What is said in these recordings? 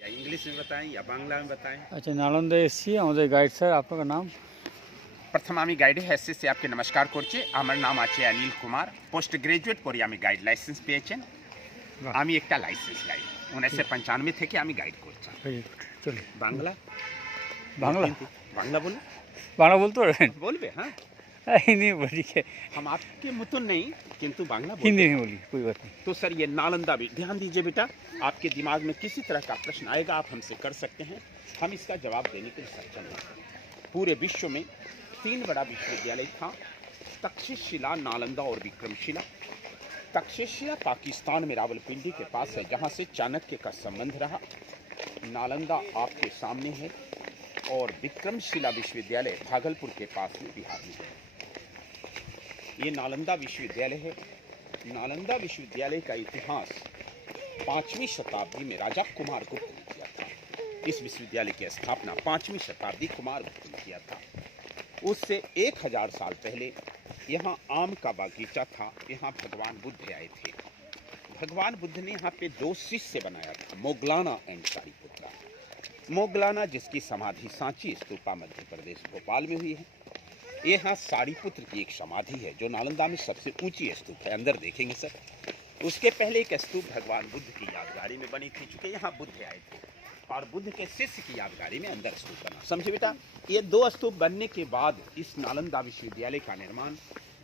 या इंग्लिश में बताएं या बांग्ला में बताएं? अच्छा, नालंदा एससी আমাদের গাইড স্যার, আপনার নাম? प्रथम आमी गाइड हैसे से आपके नमस्कार করছি। আমার নাম আছে অনিল কুমার। পোস্ট গ্রাজুয়েট করি আমি গাইড লাইসেন্স পেয়েছেন। আমি একটা লাইসেন্স গাইড 1995 থেকে আমি গাইড করছি। চলুন। বাংলা বাংলা বাংলা বলুন। বাংলা বলতে পারবেন? बोलबे हाँ। हिंदी में बोलिए। हम आपके मुतन नहीं किंतु बांग्ला हिंदी में बोलिए, कोई बात नहीं। तो सर ये नालंदा भी ध्यान दीजिए बेटा, आपके दिमाग में किसी तरह का प्रश्न आएगा आप हमसे कर सकते हैं, हम इसका जवाब देने के लिए सक्षम हैं। पूरे विश्व में 3 बड़ा विश्वविद्यालय था, तक्षशिला, नालंदा और विक्रमशिला। तक्षशिला पाकिस्तान में रावलपिंडी के पास है जहाँ से चाणक्य का संबंध रहा। नालंदा आपके सामने है और विक्रमशिला विश्वविद्यालय भागलपुर के पास में बिहार में है। ये नालंदा विश्वविद्यालय है। नालंदा विश्वविद्यालय का इतिहास 5वीं शताब्दी में राजा कुमार गुप्त ने किया था। इस विश्वविद्यालय की स्थापना 5वीं शताब्दी कुमार गुप्त ने किया था। उससे 1000 साल पहले यहाँ आम का बागीचा था, यहाँ भगवान बुद्ध आए थे। भगवान बुद्ध ने यहाँ पे 2 शिष्य बनाया था, मोगलाना एंड सारीपुत्रा। मोगलाना जिसकी समाधि सांची स्तूपा मध्य प्रदेश भोपाल में हुई है। यहाँ सारीपुत्र की एक समाधि है जो नालंदा में सबसे ऊंची स्तूप है, अंदर देखेंगे सर। उसके पहले एक स्तूप भगवान बुद्ध की यादगारी में बनी थी, चूंकि यहाँ बुद्ध आए थे और बुद्ध के शिष्य की यादगारी में अंदर स्तूप बना। समझे बेटा, ये 2 स्तूप बनने के बाद इस नालंदा विश्वविद्यालय का निर्माण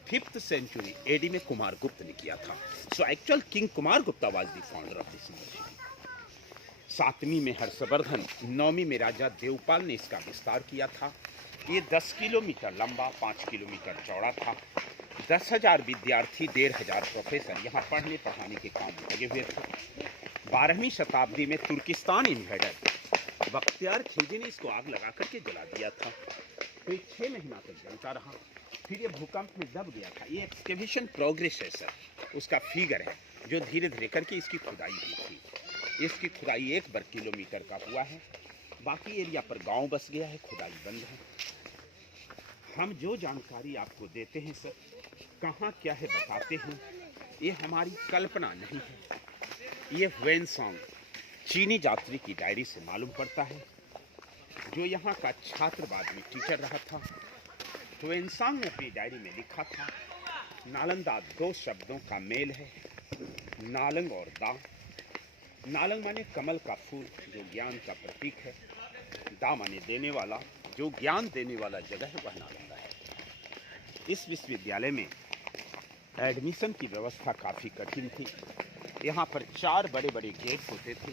5th सेंचुरी एडी में कुमार गुप्त ने किया था। So actual king Kumar Gupta was the founder of this university. 7वीं में हर्षवर्धन, 9वीं में राजा देवपाल ने इसका विस्तार किया था। ये 10 किलोमीटर लंबा, 5 किलोमीटर चौड़ा था। 10,000 विद्यार्थी, 1,500 प्रोफेसर यहाँ पढ़ने पढ़ाने के काम में लगे हुए थे। 12वीं शताब्दी में तुर्किस्तान इन्वेडर बख्तियार खिलजी ने इसको आग लगा करके जला दिया था। तो 6 महीना तक जलता रहा, फिर ये भूकंप में दब गया था। ये एक्सकेवेशन प्रोग्रेस है सर, उसका फिगर है जो धीरे धीरे करके इसकी खुदाई हुई थी। इसकी खुदाई 1 वर्ग किलोमीटर का हुआ है, बाकी एरिया पर गांव बस गया है, खुदाई बंद है। हम जो जानकारी आपको देते हैं सर, कहाँ क्या है बताते हैं, ये हमारी कल्पना नहीं है। ये ह्वेनसांग चीनी यात्री की डायरी से मालूम पड़ता है, जो यहाँ का छात्र बाद में टीचर रहा था। ह्वेनसांग ने अपनी डायरी में लिखा था, नालंदा 2 शब्दों का मेल है, नालंग और दा। नालंग माने कमल का फूल जो ज्ञान का प्रतीक है, दा माने देने वाला, जो ज्ञान देने वाला जगह है वह नालंदा है। इस विश्वविद्यालय में एडमिशन की व्यवस्था काफ़ी कठिन थी। यहाँ पर 4 बड़े बड़े गेट होते थे,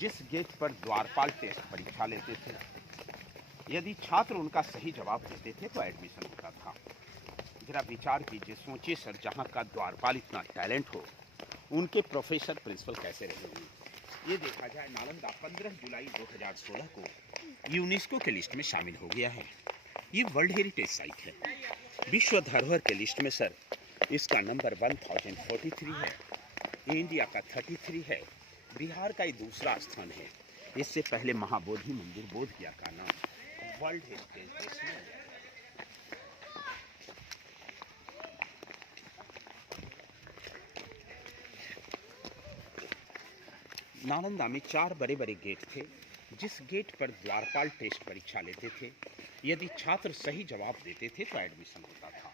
जिस गेट पर द्वारपाल टेस्ट परीक्षा लेते थे। यदि छात्र उनका सही जवाब देते थे तो एडमिशन होता था। जरा विचार कीजिए, सोचिए सर, जहाँ का द्वारपाल इतना टैलेंट हो, उनके प्रोफेसर प्रिंसिपल कैसे रहे होंगे। ये देखा जाए, नालंदा 15 जुलाई 2016 को यूनेस्को के लिस्ट में शामिल हो गया है। ये वर्ल्ड हेरिटेज साइट है। विश्व धरोहर के लिस्ट में सर इसका नंबर 1043 है, इंडिया का 33 है, बिहार का ये दूसरा स्थान है। इससे पहले महाबोधि मंदिर बोधगया का नाम वर्ल्ड हेरिटेज लिस्ट में है। नालंदा में 4 बड़े बड़े गेट थे, जिस गेट पर द्वारपाल टेस्ट परीक्षा लेते थे। यदि छात्र सही जवाब देते थे तो एडमिशन होता था।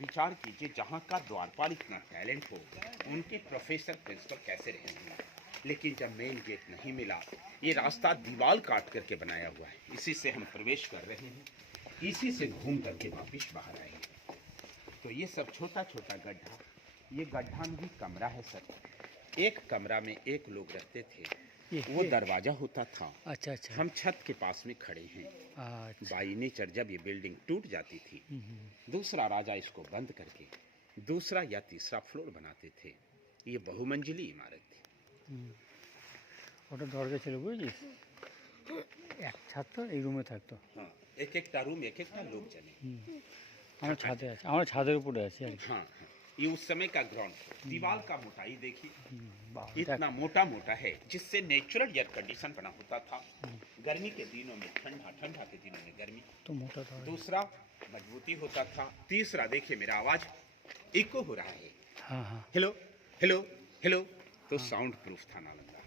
विचार कीजिए, जहाँ का द्वारपाल इतना टैलेंट हो, उनके प्रोफेसर प्रिंसिपल कैसे रहे होंगे। लेकिन जब मेन गेट नहीं मिला, ये रास्ता दीवार काट करके बनाया हुआ है, इसी से हम प्रवेश कर रहे हैं, इसी से घूम करके वापिस बाहर आएंगे। तो ये सब छोटा छोटा गड्ढा, ये गड्ढा में भी कमरा है सर। एक कमरा में 1 लोग रहते थे, वो दरवाजा होता था। अच्छा अच्छा। हम छत के पास में खड़े हैं। बाई नेचर जब ये बिल्डिंग टूट जाती थी, दूसरा राजा इसको बंद करके दूसरा या तीसरा फ्लोर बनाते थे। ये बहुमंजिली इमारत थी। ওটা দরজা ছিল, বুঝছিস? এক ছাত্র এই রুমে থাকতো। हाँ, एक एक रूम, एक एक लोग चले। আমরা ছাদে আছি, আমরা ছাদের উপরে আছি আর কি। हाँ, ये उस समय का ग्राउंड। दीवार का मोटाई देखिए, इतना मोटा मोटा है, जिससे नेचुरल एयर कंडीशन बना होता था। गर्मी के दिनों में ठंडा, ठंडा के दिनों में गर्मी। तो मोटा था। दूसरा मजबूती होता था। तीसरा देखिए, मेरा आवाज इको हो रहा है। हाँ हाँ। हेलो हेलो हेलो, तो साउंड प्रूफ था नालंदा।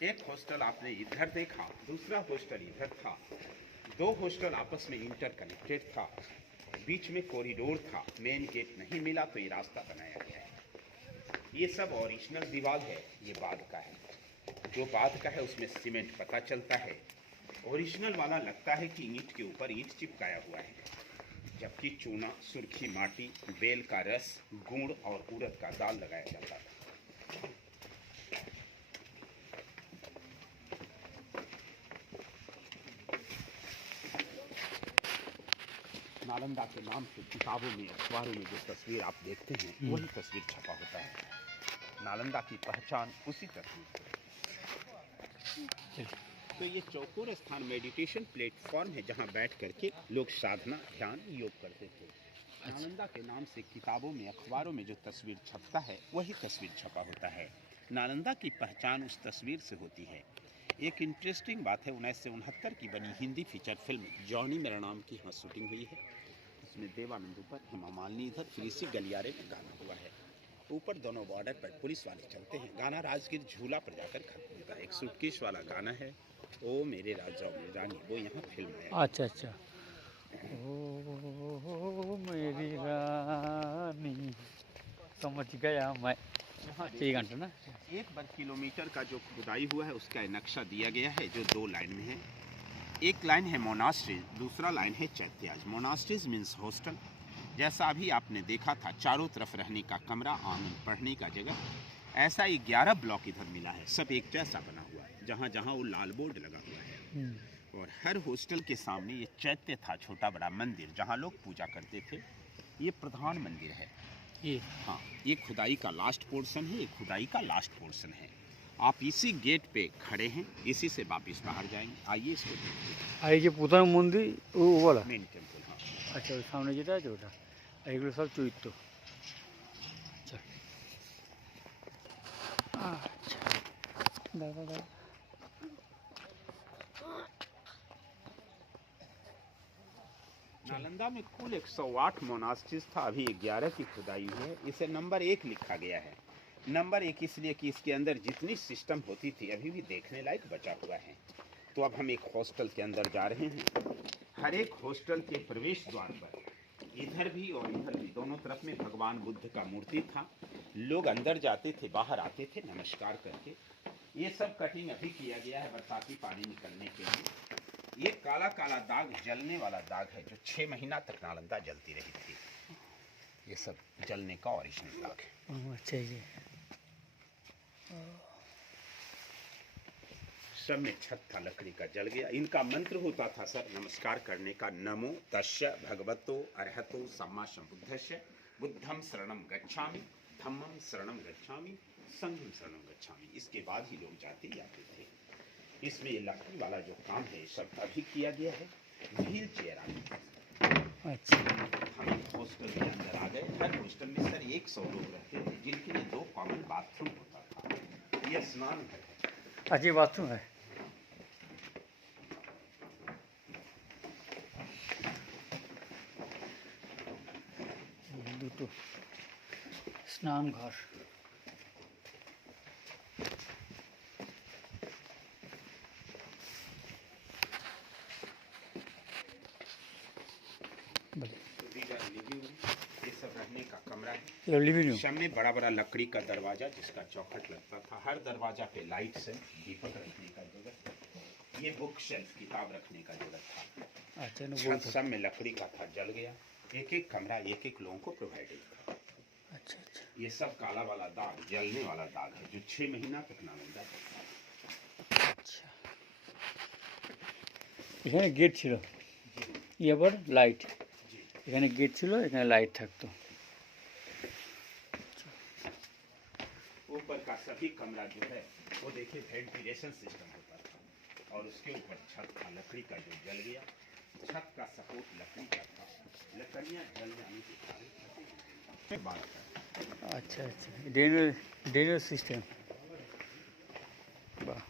एक हॉस्टल आपने इधर देखा, दूसरा हॉस्टल इधर था, दो हॉस्टल आपस में इंटरकनेक्टेड था, बीच में कॉरिडोर था, मेन गेट नहीं मिला तो ये रास्ता बनाया गया है। ये सब ओरिजिनल दीवार है, ये बाद का है। जो बाद का है उसमें सीमेंट पता चलता है, ओरिजिनल वाला लगता है कि ईंट के ऊपर ईंट चिपकाया हुआ है, जबकि चूना, सुर्खी माटी, बेल का रस, गुड़ और उड़द का दाल लगाया जाता था। नालंदा के नाम से किताबों में, अखबारों में जो तस्वीर आप देखते हैं वही तस्वीर छपा होता है। नालंदा की पहचान उसी तस्वीर से। तो ये चौकोर स्थान मेडिटेशन प्लेटफॉर्म है जहाँ बैठ करके लोग साधना, ध्यान, योग करते थे। नालंदा के नाम से किताबों में, अखबारों में जो तस्वीर छपता है वही तस्वीर छपा होता है। नालंदा की पहचान उस तस्वीर से होती है। एक इंटरेस्टिंग बात है, 1969 की बनी हिंदी फीचर फिल्म जॉनी मेरा नाम की यहाँ शूटिंग हुई है। इसमें देवानंद ऊपर, हेमा मालिनी इधर, फिर इसी गलियारे में गाना हुआ है। ऊपर दोनों बॉर्डर पर पुलिस वाले चलते हैं। गाना राजगीर झूला पर जाकर खत्म होता है। एक सूटकेस वाला गाना है, ओ मेरे राजा मेरी रानी, वो यहाँ फिल्म है। अच्छा अच्छा, ओ मेरी रानी, समझ गया मैं। यही घंटा ना। 1 वर्ग किलोमीटर का जो खुदाई हुआ है उसका नक्शा दिया गया है, जो 2 लाइन में है। एक लाइन है मोनास्ट्रीज, दूसरा लाइन है चैत्याज। मोनास्ट्रीज मीन्स हॉस्टल, जैसा अभी आपने देखा था, चारों तरफ रहने का कमरा, आंगन, पढ़ने का जगह। ऐसा ही 11 ब्लॉक इधर मिला है, सब एक जैसा बना हुआ है, जहाँ जहाँ वो लाल बोर्ड लगा हुआ है। और हर हॉस्टल के सामने ये चैत्य था, छोटा बड़ा मंदिर जहाँ लोग पूजा करते थे। ये प्रधान मंदिर है ये। हाँ, ये खुदाई का लास्ट पोर्शन है, ये खुदाई का लास्ट पोर्शन है। आप इसी गेट पे खड़े हैं, इसी से वापस बाहर जाएंगे। आइए इसको देखते আর এই যে প্রধান মন্দির ও বলা। हैं। Main temple. हाँ, আচ্ছা, ওই সামনে যেটা আছে ওটা, আর এগুলো সব চরিত্র। আচ্ছা আচ্ছা, দাদা দাদা। नालंदा में कुल 108 मोनास्ट्रीज था, अभी 11 की खुदाई हुई है। इसे नंबर 1 लिखा गया है। नंबर 1 इसलिए कि इसके अंदर जितनी सिस्टम होती थी अभी भी देखने लायक बचा हुआ है। तो अब हम एक हॉस्टल के अंदर जा रहे हैं। हर एक हॉस्टल के प्रवेश द्वार पर इधर भी और इधर भी दोनों तरफ में भगवान बुद्ध का मूर्ति था। लोग अंदर जाते थे, बाहर आते थे नमस्कार करके। ये सब कटिंग अभी किया गया है बरसाती पानी निकलने के लिए। ये काला काला दाग जलने वाला दाग है, जो 6 महीना तक नालंदा जलती रही थी। ये सब जलने का ओरिजिनल दाग है। अच्छा जी। सब में छत था, लकड़ी का, जल गया। इनका मंत्र होता था सर नमस्कार करने का, नमो तस्य भगवतो अरहतो सम्मा सम्बुद्धस्य, बुद्धम शरणम गच्छामि, धम्मम शरणम गच्छामि, संघम शरणम गच्छामि। इसके बाद ही लोग जाते थे। इसमें ये लकड़ी वाला जो काम है सब अभी किया गया है। व्हील चेयर आ गई। अच्छा, हम हॉस्टल के अंदर आ गए। हर हॉस्टल में सर 100 लोग रहते थे, जिनके लिए 2 कॉमन बाथरूम होता था। ये स्नान घर है। अच्छा ये बाथरूम है। দুটো স্নান ঘর। ये सब रहने का कमरा है। Living room. सामने बड़ा बड़ा लकड़ी का दरवाजा जिसका चौखट लगता था। हर दरवाजा पे लाइट से दीपक रखने का जगह। ये बुक शेल्फ, किताब रखने का जगह था। अच्छा, छत सब में लकड़ी का था, जल गया। एक एक कमरा एक एक लोगों को प्रोवाइडेड था। अच्छा अच्छा, ये सब काला वाला दाग, जलने वाला दाग है, जो 6 महीना तक नालंदा था। আচ্ছা, এখানে গেট ছিল, ये আবার লাইট। এখানে গেট ছিল, এখানে লাইট থাকতো। ऊपर का सभी कमरा जो है वो देखिए वेंटिलेशन सिस्टम होता था। और उसके ऊपर छत था लकड़ी का, जो जल गया। छत का सपोर्ट लकड़ी का था। लकड़ियाँ जल जाने के कारण बात है। अच्छा अच्छा, ड्रेनेज सिस्टम। वाह,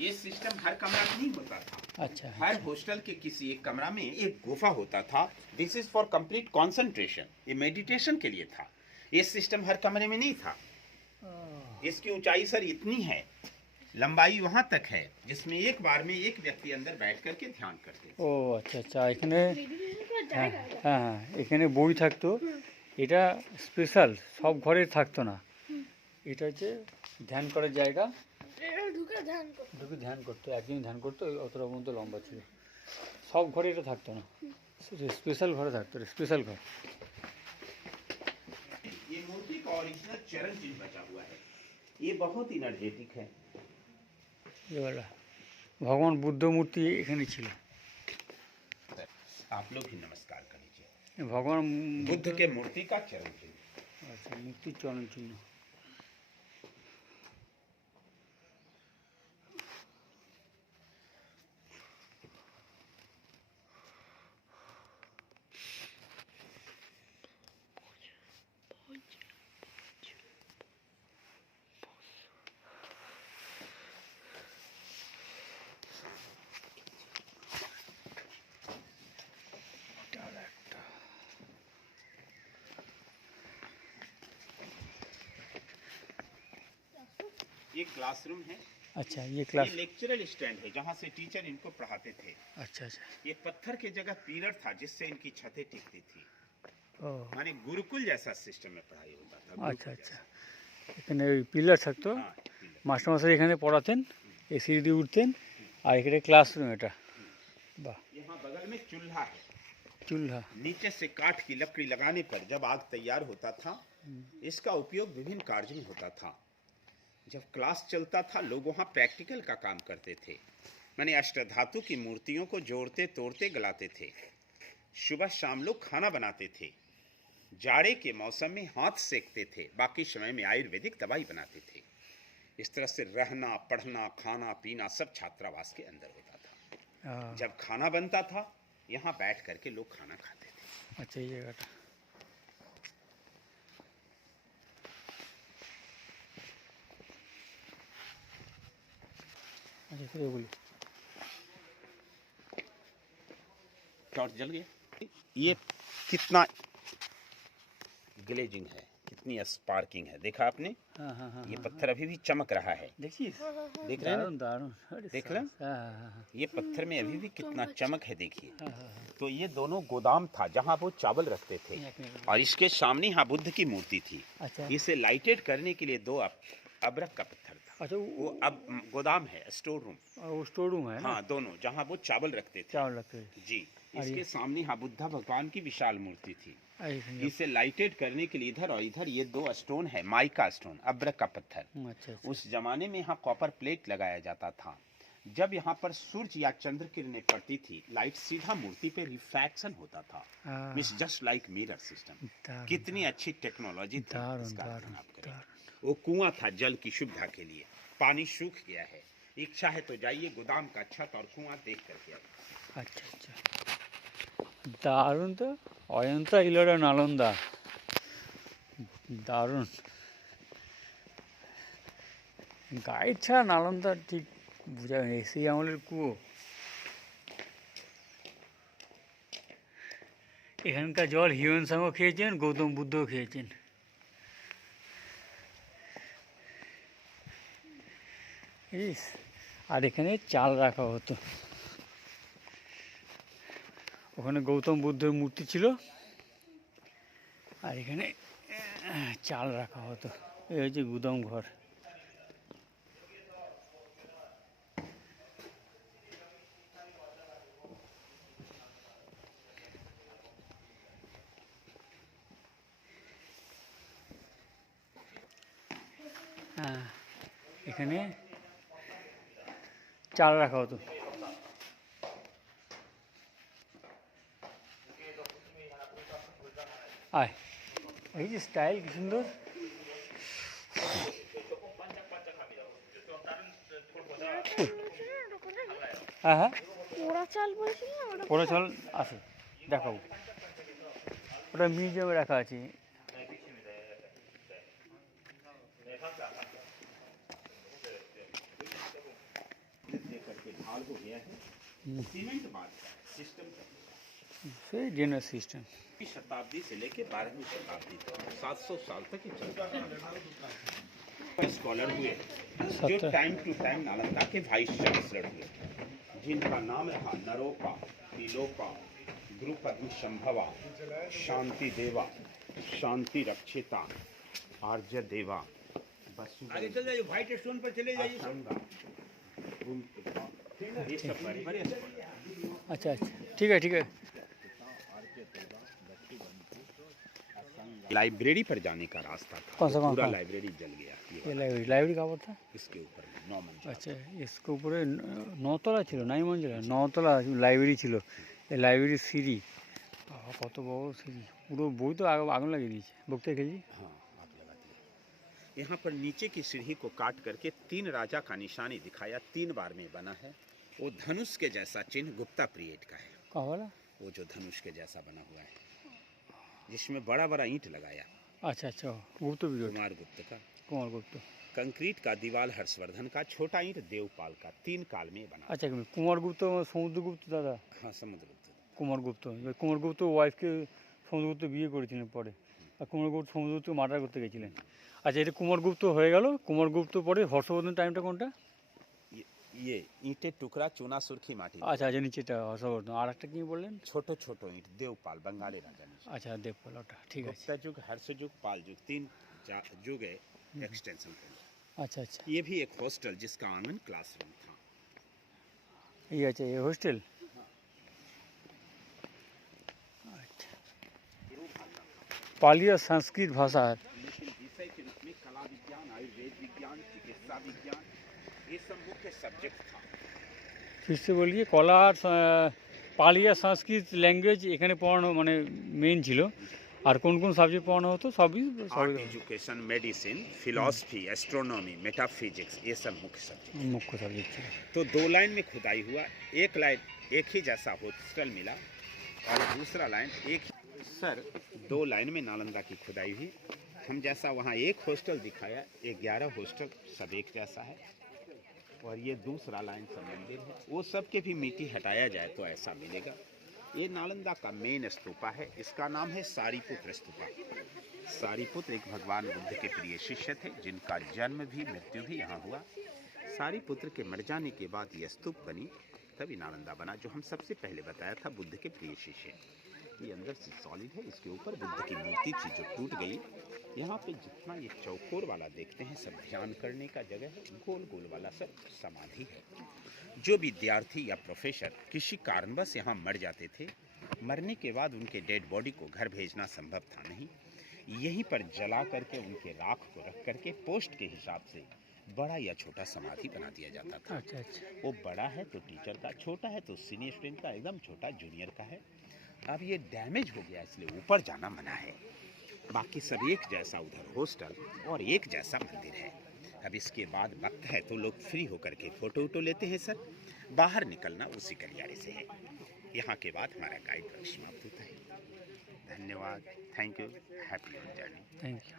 ये सिस्टम हर कमरा में नहीं होता था। अच्छा हर हॉस्टल के किसी एक कमरा में एक गुफा होता था। This is for complete concentration, ये मेडिटेशन के लिए था। ये सिस्टम हर कमरे में नहीं था। इसकी ऊंचाई सर इतनी है, लंबाई वहां तक है, जिसमें एक बार में एक व्यक्ति अंदर बैठ करके ध्यान करते थे। ও আচ্ছা আচ্ছা, এখানে হ্যাঁ হ্যাঁ হ্যাঁ, এখানে বই থাকতো। এটা স্পেশাল, সব ঘরে থাকতো না। এটা হচ্ছে ধ্যান করার জায়গা, ঢুকে ধ্যান করতো, একদিন ধ্যান করতো, অতটা পর্যন্ত লম্বা ছিল। সব ঘরে এটা থাকতো না, স্পেশাল ঘরে থাকতো, স্পেশাল ঘর। ये मूर्ति का ओरिजिनल चरण चिन्ह बचा हुआ है, ये बहुत इनर्जेटिक है। এবার ভগবান বুদ্ধ মূর্তি এখানে ছিল। आप लोग भी नमस्कार कर लीजिए। ভগবান बुद्ध के मूर्ति का चरण चिन्ह। আচ্ছা, মূর্তির চরণ চিহ্ন। ये क्लासरूम है, अच्छा, ये ये क्लास। लेक्चरल स्टैंड है जहाँ से टीचर इनको पढ़ाते थे। अच्छा अच्छा, ये पत्थर की जगह पिलर था जिससे इनकी छतें टिकती थी। ও माने गुरुकुल जैसा सिस्टम में पढ़ाई होता था। गुरुकुल আচ্ছা আচ্ছা, जैसा। এখানে ওই পিলার থাকতো, हाँ, पिलर। মাস্টারমশাই এখানে পড়াতেন, এই সিঁড়ি দিয়ে উঠতেন, আর এখানে ক্লাসরুম এটা। বাহ, यहाँ बगल में चूल्हा है। চুল্হা। नीचे से काठ की लकड़ी लगाने पर जब आग तैयार होता था, इसका उपयोग विभिन्न कार्य में होता था। जब क्लास चलता था, लोग वहाँ प्रैक्टिकल का काम करते थे, माने अष्टधातु की मूर्तियों को जोड़ते तोड़ते गलाते थे। सुबह शाम लोग खाना बनाते थे, जाड़े के मौसम में हाथ सेकते थे, बाकी समय में आयुर्वेदिक दवाई बनाते थे। इस तरह से रहना, पढ़ना, खाना पीना सब छात्रावास के अंदर होता था। हाँ, जब खाना बनता था, यहाँ बैठ करके लोग खाना खाते थे। আচ্ছা, এই জায়গাটা। আচ্ছা, फिर बोली। टॉर्च जल गया। ये कितना ग्लेजिंग है, कितनी स्पार्किंग है, देखा आपने? हाँ हाँ हाँ ये हाँ, पत्थर अभी भी चमक रहा है, देखिए, देख रहे हैं ना? दारुण दारुण, अरे देख रहे हैं? हाँ हाँ हाँ ये पत्थर में अभी भी कितना चमक है, देखिए। हाँ हाँ हाँ, तो ये दोनों गोदाम था जहाँ वो चावल रखते थे, एक मिनट। और इसके सामने यहाँ बुद्ध की मूर्ति थी। अच्छा इसे लाइटेड करने के लिए दो अबरक का पत्थर था। अच्छा, वो अब गोदाम है, स्टोर रूम। वो स्टोर रूम है ना, हाँ, दोनों जहाँ वो चावल रखते थे। चावल रखते हैं। जी, इसके सामने यहाँ बुद्धा भगवान की विशाल मूर्ति थी। आई समझा। इसे लाइटेड करने के लिए इधर और इधर ये दो स्टोन है, माइका स्टोन, अब्रक का पत्थर। अच्छा अच्छा, उस जमाने में यहाँ कॉपर प्लेट लगाया जाता था। जब यहाँ पर सूर्य या चंद्र किरणें पड़ती थी, लाइट सीधा मूर्ति पे रिफ्रैक्शन होता था। हाँ, means just like mirror system. दारुण, कितनी अच्छी टेक्नोलॉजी थी दारुण इसका अध्ययन दारुण आप करें। दारुण। वो कुआं था जल की सुविधा के लिए, पानी सूख गया है। इच्छा है तो जाइए गोदाम का छत और कुआं देख करके आइए। আচ্ছা আচ্ছা, দারুণ তো, অয়ন্তা ইলোরা নালন্দা, দারুণ। গাইড ছাড়া নালন্দা ঠিক বোঝা যায়, সেই আমলের কুয়ো। এখানকার জল হিউয়েন সাংও খেয়েছেন, গৌতম বুদ্ধও খেয়েছেন। ইস, আর এখানে চাল রাখা হতো। ওখানে গৌতম বুদ্ধের মূর্তি ছিল, আর এখানে চাল রাখা হতো। এই হচ্ছে গুদাম ঘর। হ্যাঁ, এখানে চাল রাখা হতো। আয়, এই যে স্টাইল কি সুন্দর। হ্যাঁ হ্যাঁ, পোড়া চাল বলেছিল না ওটা? পোড়া চাল আছে, দেখাবো। ওটা মিউজিয়ামে রাখা আছে। दे करके ढाल हो गया है। सीमेंट बांध का सिस्टम सही ड्रेनेज सिस्टम। शताब्दी से लेके 12वीं शताब्दी तक 700 साल तक ये चलता रहा। स्कॉलर हुए जो टाइम टू टाइम नालंदा के वाइस चांसलर हुए, जिनका नाम रहा नरोपा, तिलोपा, गुरुपद्म संभवा, शांति देवा, शांति रक्षिता, आर्य देवा, आगे चल जाइए, व्हाइट स्टोन पर चले जाइए। ये सब बड़े बड़े अच्छा अच्छा, ठीक है ठीक है। लाइब्रेरी पर जाने का रास्ता था, कौन सा तो कौन पूरा सा? लाइब्रेरी जल गया। ये लाइब्रेरी लाइब्रेरी कहाँ पर था? इसके ऊपर 9 मंजिल। আচ্ছা इसके উপরে নতলা ছিল, নাই মঞ্জিলা, নতলা লাইব্রেরি ছিল। এই লাইব্রেরির সিঁড়ি, বাবা কত বড় সিঁড়ি, পুরো বই তো আগুন লাগিয়ে দিয়েছে, বকতে খেয়েছি। हाँ, आप लगा दिए। यहाँ पर नीचे की सीढ़ी को काट करके 3 राजा का निशानी दिखाया, 3 बार में बना है। वो धनुष के जैसा चिन्ह गुप्ता पीरियड का है, कहाँ वाला? वो जो धनुष के जैसा बना हुआ है, जिसमें बड़ा बड़ा ईंट लगाया, अच्छा अच्छा, गुप्त पीरियड, कुमार गुप्त का। कुमार गुप्त। कंक्रीट का दीवार हर्षवर्धन का, छोटा ईंट देवपाल का। 3 काल में बना। আচ্ছা কুমার গুপ্ত সমুদ্রগুপ্ত দাদা, हाँ, समुद्रगुप्त। কুমার গুপ্ত। এবার কুমার গুপ্ত ওয়াইফকে সমুদ্রগুপ্ত বিয়ে করেছিলেন পরে, আর কুমার গুপ্ত সমুদ্রগুপ্ত মার্ডার করতে গেছিলেন। আচ্ছা এটা কুমার গুপ্ত হয়ে গেল, কুমার গুপ্ত পরে হর্ষবর্ধন টাইমটা কোনটা? ये ईंटें टुकड़ा चूना सुर्खी माटी। আচ্ছা আচ্ছা নিচেটা হর্ষবর্ধন, আর একটা কি বললেন? छोटो छोटो ईंट देवपाल, बंगाली राजा ने। আচ্ছা দেবপাল, ওটা ঠিক আছে। गुप्ता युग, हर्ष युग, पाल युग, 3 युग है एक्सटेंशन पे। আচ্ছা আচ্ছা, ये भी एक हॉस्टल जिसका आंगन क्लासरूम था। এই আছে এই হোস্টেল। আচ্ছা, পালি আর সংস্কৃত ভাষা, लेकिन विषय के रूप में कला विज्ञान, आयुर्वेद विज्ञान, चिकित्सा विज्ञान, ये सब मुख्य सब्जेक्ट था। फिर से बोलिए। কলা আর পালি আর সংস্কৃত ল্যাঙ্গুয়েজ এখানে পড়ানো মানে মেইন ছিল, আর কোন কোন সাবজেক্ট পড়ানো হতো? সবই आर्ट, সবই education, medicine, philosophy, astronomy, metaphysics, ये सब मुख्य सब्जेक्ट। মুখ্য সাবজেক্ট ছিল। तो 2 लाइन में खुदाई हुआ, एक लाइन एक ही जैसा हॉस्टल मिला, और दूसरा लाइन एक। सर 2 लाइन में नालंदा की खुदाई हुई। हम जैसा वहाँ एक हॉस्टल दिखाया, 11 हॉस्टल सब एक जैसा है। और ये दूसरा लाइन सब मंदिर है, वो सब के भी मिट्टी हटाया जाए तो ऐसा मिलेगा। ये नालंदा का मेन स्तूपा है, इसका नाम है सारीपुत्र स्तूपा। सारीपुत्र एक भगवान बुद्ध के प्रिय शिष्य थे, जिनका जन्म भी मृत्यु भी यहाँ हुआ। सारीपुत्र के मर जाने के बाद यह स्तूप बनी, तभी नालंदा बना, जो हम सबसे पहले बताया था, बुद्ध के प्रिय शिष्य। ये अंदर से सॉलिड है, इसके ऊपर बुद्ध की मूर्ति थी जो टूट गई। यहाँ पे जितना ये चौकोर वाला देखते हैं सब ध्यान करने का जगह है, गोल गोल वाला सब समाधि है। जो विद्यार्थी या प्रोफेसर किसी कारणवश यहाँ मर जाते थे, मरने के बाद उनके डेड बॉडी को घर भेजना संभव था नहीं, यहीं पर जला करके उनके राख को रख करके पोस्ट के हिसाब से बड़ा या छोटा समाधि बना दिया जाता था। अच्छा अच्छा, वो बड़ा है तो टीचर का, छोटा है तो सीनियर स्टूडेंट का, एकदम छोटा जूनियर का है। अब ये डैमेज हो गया इसलिए ऊपर जाना मना है, बाकी सब एक जैसा उधर हॉस्टल और एक जैसा मंदिर है। अब इसके बाद वक्त है तो लोग फ्री होकर के फोटो वोटो लेते हैं सर, बाहर निकलना उसी गलियारे से है। यहाँ के बाद हमारा गाइड समाप्त होता है। धन्यवाद, thank you, happy journey. Thank you.